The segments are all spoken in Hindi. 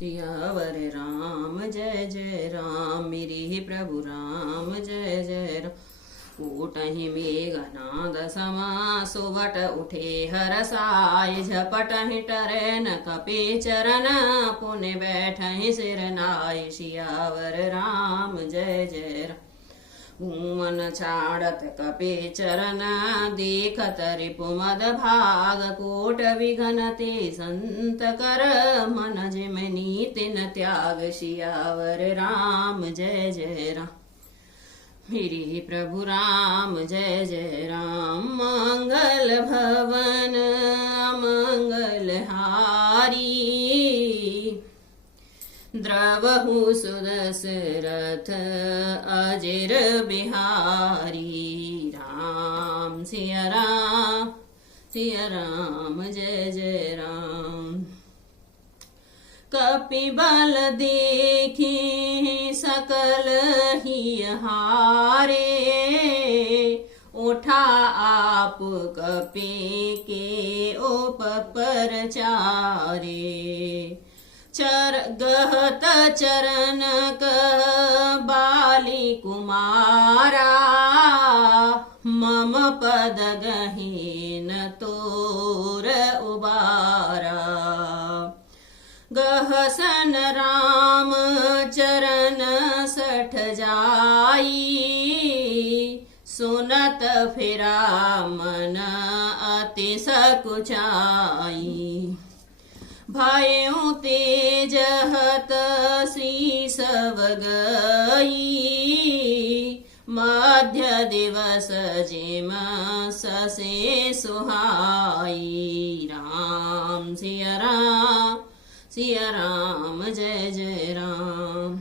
सियावर राम जय जय राम, मेरे प्रभु राम जय जय राम। ऊटहि मेघनाद समा सुबट उठे हरसाय, झपटहि टरैन कपि चरण पुनि बैठहि सिर नाय। सियावर राम जय जय राम। भूमन छाड़त कपि चरण देखत रिपुमद भाग, कोट विघ्नते संत कर मन जिमनि तिन त्याग। सियावर राम जय जय राम, मेरे प्रभु राम जय जय राम। मंगल भवन अमंगल हारी, द्रवहु सुदशरथ अजिर बिहारी। राम सिया राम जय जय राम। कपिबल देखी सकल ही हारे, उठा आप कपि के उपपर चारे। गहत चरण कह बाली कुमारा, मम पद गहीन तोर उबारा। गहसन राम चरण सठ जाई, सुनत फिरा मन अति सकुचाई। भयउ तेज हत शीस वगई, मध्य दिवस जिम ससे सुहाई। राम सिया राम जय जय राम।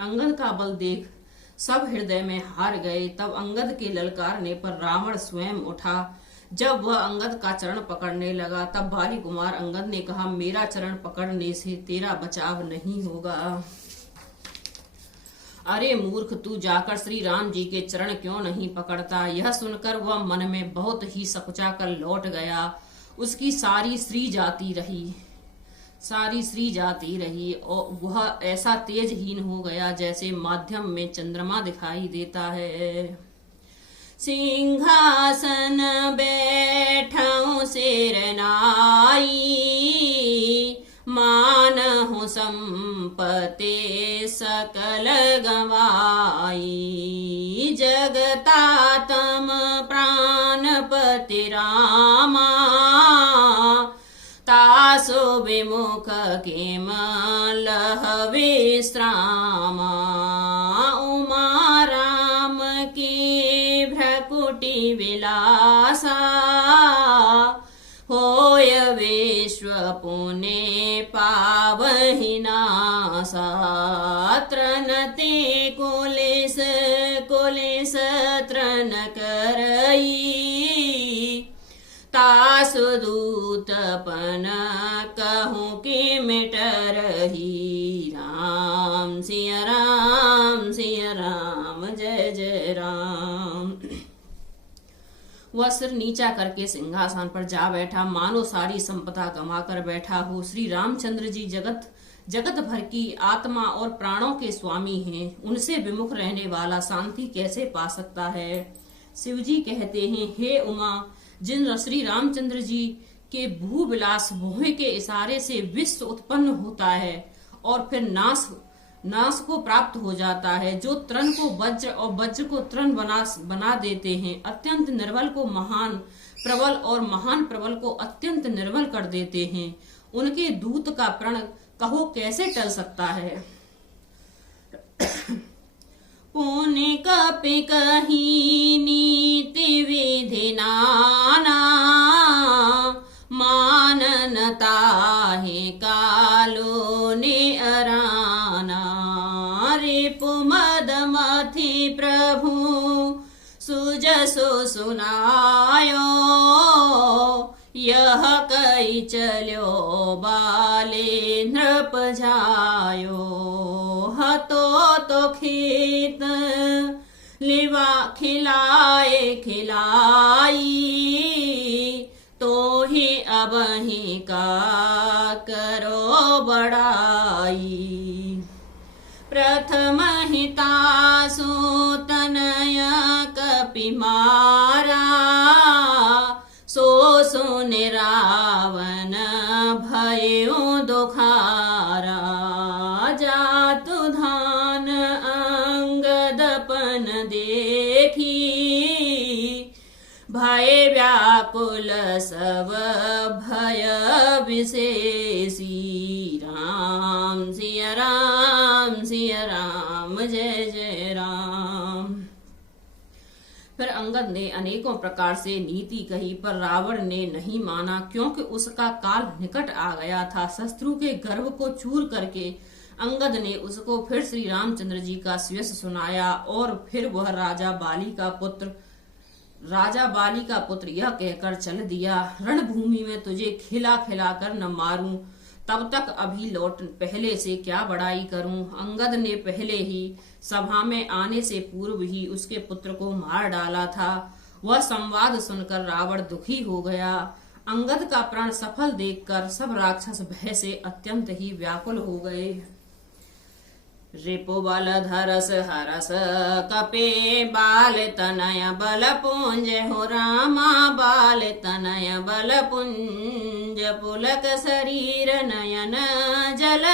अंगद का बल देख सब हृदय में हार गए। तब अंगद के ललकारने पर रावण स्वयं उठा। जब वह अंगद का चरण पकड़ने लगा, तब बाली कुमार अंगद ने कहा, मेरा चरण पकड़ने से तेरा बचाव नहीं होगा। अरे मूर्ख, तू जाकर श्री राम जी के चरण क्यों नहीं पकड़ता। यह सुनकर वह मन में बहुत ही सकुचा कर लौट गया। उसकी सारी स्त्री जाती रही और वह ऐसा तेजहीन हो गया जैसे माध्यम में चंद्रमा दिखाई देता है। सिंहासन बैठऊं सिर नाई, मानहु संपत्ति सकल गवाई। जगतातम प्राणपति रामा, तासु विमुख किम लह विश्रामा। उमा राम की भ्रकुटी विलासा, होय विश्व पुण्य पावहि नासा। त्रनते कुलिस त्रन करई, तासु दूतपन कहूँ कि मिटरही। राम सिया राम जय जय राम। वह सिर नीचा करके सिंहासन पर जा बैठा, मानो सारी संपदा गंवा कर बैठा हो। श्री रामचंद्र जी जगत भर की आत्मा और प्राणों के स्वामी हैं। उनसे विमुख रहने वाला शांति कैसे पा सकता है। शिवजी कहते हैं, हे उमा, जिन श्री रामचंद्र जी के भूविलास भुएं के इशारे से विश्व उत्पन्न होता है और फिर नाश को प्राप्त हो जाता है, जो तृण को वज्र और वज्र को तृण बना देते हैं, अत्यंत निर्बल को महान प्रबल और महान प्रबल को अत्यंत निर्बल कर देते हैं, उनके दूत का प्रण कहो कैसे टल सकता है। पुण्य कपि कही नीति विधि नाना, माननता है कालो ने अराना। रिपुमद मथि प्रभु सुजसो सुनायो, यह कई चलो बाले नृप जायो। हतो तो खेत लिवा खिलाए खिलाई, तो ही वहीं का करो बड़ाई। प्रथम हितासु तनय कपि मारा, सो सुन रावण भयो दुखारा। जातु धान अंगदपन देखी, भय व्याकुल सब भय विशेषी। राम सिया राम सिया राम जय जय राम। फिर अंगद ने अनेकों प्रकार से नीति कही, पर रावण ने नहीं माना, क्योंकि उसका काल निकट आ गया था। शत्रु के गर्व को चूर करके अंगद ने उसको फिर श्री रामचंद्र जी का श्रेयस सुनाया, और फिर वह राजा बाली का पुत्र यह कहकर चल दिया, रणभूमि में तुझे खिला खिला कर न मारूं, तब तक अभी लौट पहले से क्या बड़ाई करूं। अंगद ने पहले ही सभा में आने से पूर्व ही उसके पुत्र को मार डाला था। वह संवाद सुनकर रावण दुखी हो गया। अंगद का प्राण सफल देखकर सब राक्षस भय से अत्यंत ही व्याकुल हो गए। रिपु बल धरस हरस कपे बाल तनय बल पुंज हो रामा, बाल तनय बल पुंज पुलक शरीर नयन जल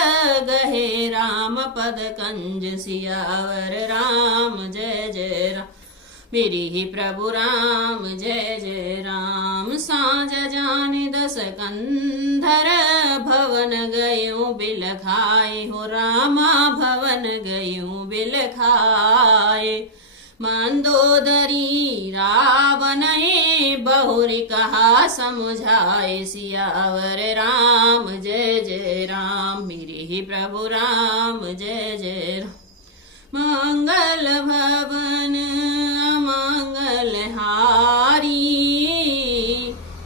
गहे, राम पद कंज सियावर राम जय जय राम। मेरे ही प्रभु राम जय जय राम। साँझ जाने दस कंधर भवन गयो बिल खाए हो रामा, भवन गयो बिल खाए। मंदोदरी रावण बहुरी कहा समझाए, सियावर राम जय जय राम। मेरे ही प्रभु राम जय जय राम। मंगल भवन अमंगल हारी,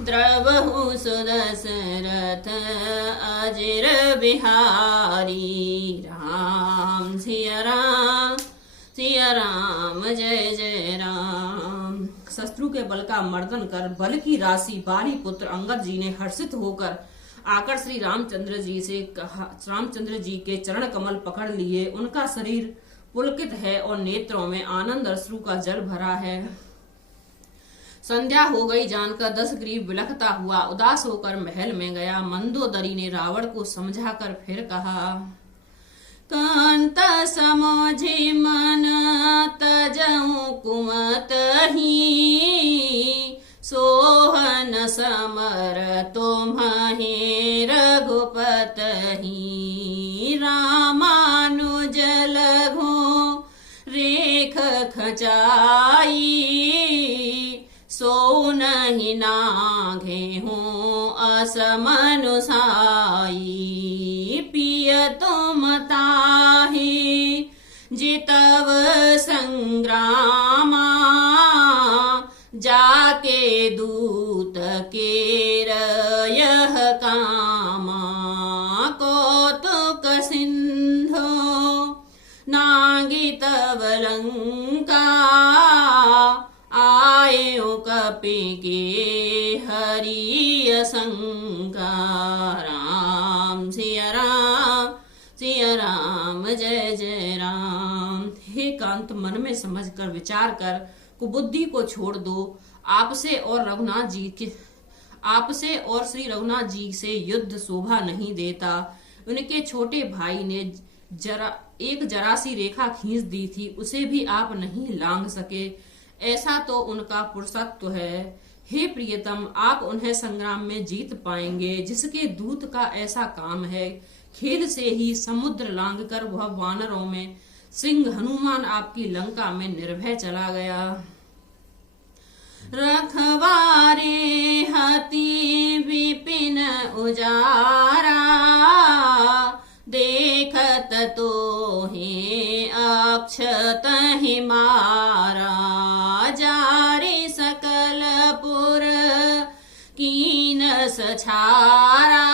द्रवहु सुदशरथ अजिर बिहारी। राम सिया राम जय जय राम। शत्रु के बल का मर्दन कर बल की राशि बाली पुत्र अंगद जी ने हर्षित होकर आकर श्री रामचंद्र जी से कहा, रामचंद्र जी के चरण कमल पकड़ लिए। उनका शरीर पुलकित है और नेत्रों में आनंद अश्रु का जल भरा है। संध्या हो गई जानकर दशग्रीव बिलखता हुआ उदास होकर महल में गया। मंदोदरी ने रावण को समझाकर फिर कहा, कांत समझि मन तजऊ कुमतहि, सोहन समर तुम्हें रघुपतहि। रामानुज लघु रेख खचाई, सो नहीं नाघे हूँ असमनुसाई। पिय तुम ताहि जितव संग्रामा, जाके दूत केर यह कामा। कौतुक सिंधु नागी तव लंका, आयो कपि के हरि शंका। राम सिया राम जय जय राम। हे कांत, मन में समझकर विचार कर कुबुद्धि को छोड़ दो। आपसे और श्री रघुनाथ जी से युद्ध शोभा नहीं देता। उनके छोटे भाई ने एक जरासी रेखा खींच दी थी, उसे भी आप नहीं लांघ सके। ऐसा तो उनका पुरुषत्व है। हे प्रियतम, आप उन्हें संग्राम में जीत पाएंगे। जिसके दूत का ऐसा काम है, खेल से ही समुद्र लांघकर वह वानरों में सिंह हनुमान आपकी लंका में निर्भय चला गया। रखवारे हति विपिन उजारा, देखत तो ही अक्षत ही मारा। जारे सकल पुर कीन सछारा,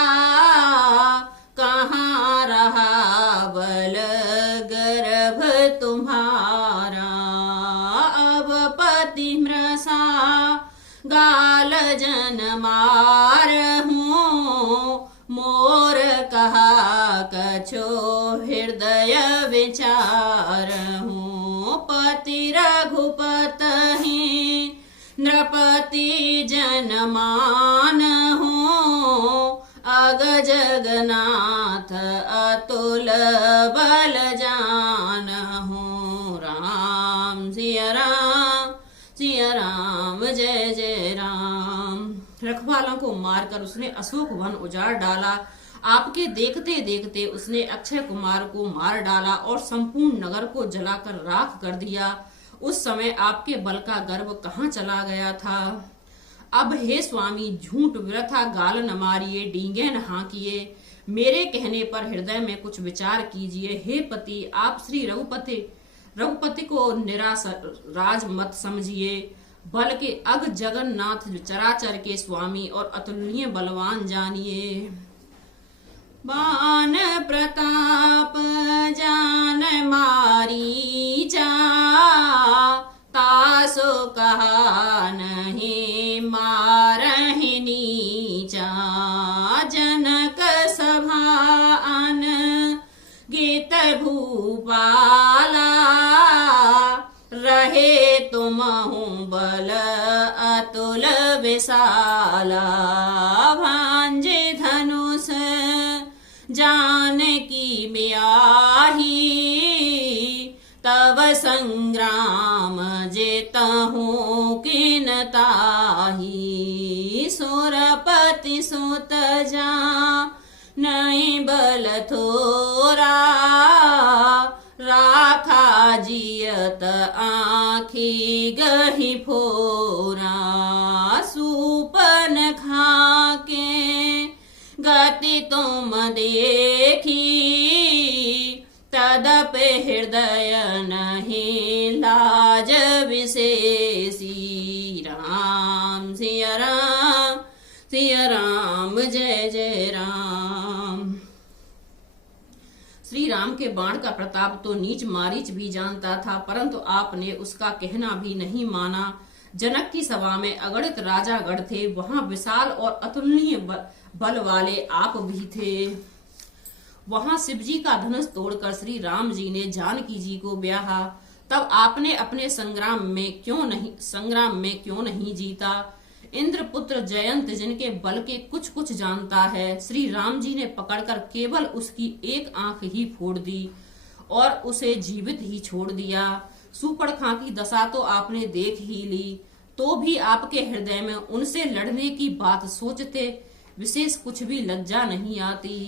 कहाँ रहा बल गर्भ तुम्हारा। अब पति मृषा गाल जन मारहूं, मोर कहा कछो हृदय विचार हूँ। पति रघुपति नृपति जनमान हूँ। अग जगन्नाथ अतुल बल जान हूँ। राम सिया राम जय जय राम। रखवालों को मारकर उसने अशोक वन उजाड़ डाला। आपके देखते देखते उसने अक्षय कुमार को मार डाला और संपूर्ण नगर को जलाकर राख कर दिया। उस समय आपके बल का गर्व कहाँ चला गया था। अब हे स्वामी, झूठ व्यर्था गाल न मारिए, डींगे न हाँकिए, मेरे कहने पर हृदय में कुछ विचार कीजिए। हे पति, आप श्री रघुपति को निराश राज मत समझिए, बल्कि अग जगन्नाथ चराचर के स्वामी और अतुलनीय बलवान जानिए। बाण प्रताप जान मारी जा, तासो कहा नहीं मारहि नीचा। जनक सभान गीत भूपाला, रहे तुमहु बल अतुल विशाला। भांजे धनुष जानकी ब्याही, तव संग्राम जेतहु किन ताही। सुरपति सुत जा नहीं बल थोरा, राखा जियत आँखी गही फोरा। सूपन खाके गति तुम देखी, तदपि हृदय नहीं लाज विशेषी। राम सिया राम जय जय राम। श्री राम के बाण का प्रताप तो नीच मारीच भी जानता था, परंतु आपने उसका कहना भी नहीं माना। जनक की सभा में अगणित राजागण थे, वहां विशाल और अतुलनीय बल वाले आप भी थे। वहां शिवजी का धनुष तोड़कर श्री राम जी ने जानकी जी को ब्याहा। तब आपने अपने संग्राम में क्यों नहीं जीता। इंद्रपुत्र जयंत जिनके बल के कुछ कुछ जानता है, श्री राम जी ने पकड़कर केवल उसकी एक आंख ही फोड़ दी और उसे जीवित ही छोड़ दिया। सूपड़खां की दशा तो आपने देख ही ली, तो भी आपके हृदय में उनसे लड़ने की बात सोचते विशेष कुछ भी लज्जा नहीं आती।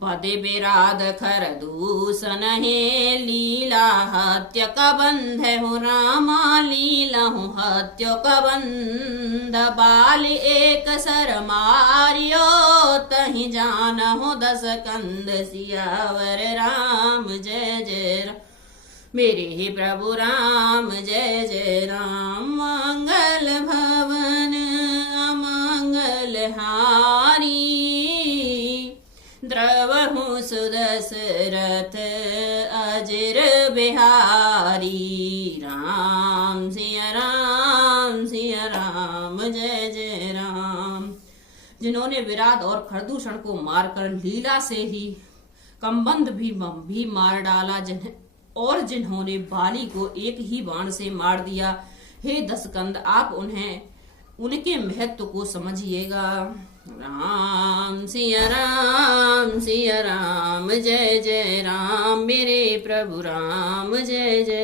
बदे बेराद खर दूषण है, लीला हत्य कबंध हो रामा, लीला हत्य कबंध। बाल एक सर मारियो, तहि जान हो दस कंद। सियावर राम जय जय राम, मेरे ही प्रभु राम जय जय राम। मंगल भवन अमंगल हारी, द्रवहु सुदशरथ अजिर बिहारी। राम सिया राम जय जय राम। जिन्होंने विराट और खरदूषण को मारकर लीला से ही कम्बंध भी मार डाला, जिन्होंने बाली को एक ही बाण से मार दिया। हे दशकंद, आप उनके महत्व को समझिएगा। राम सिया राम जय जय राम, मेरे प्रभु राम जय जय।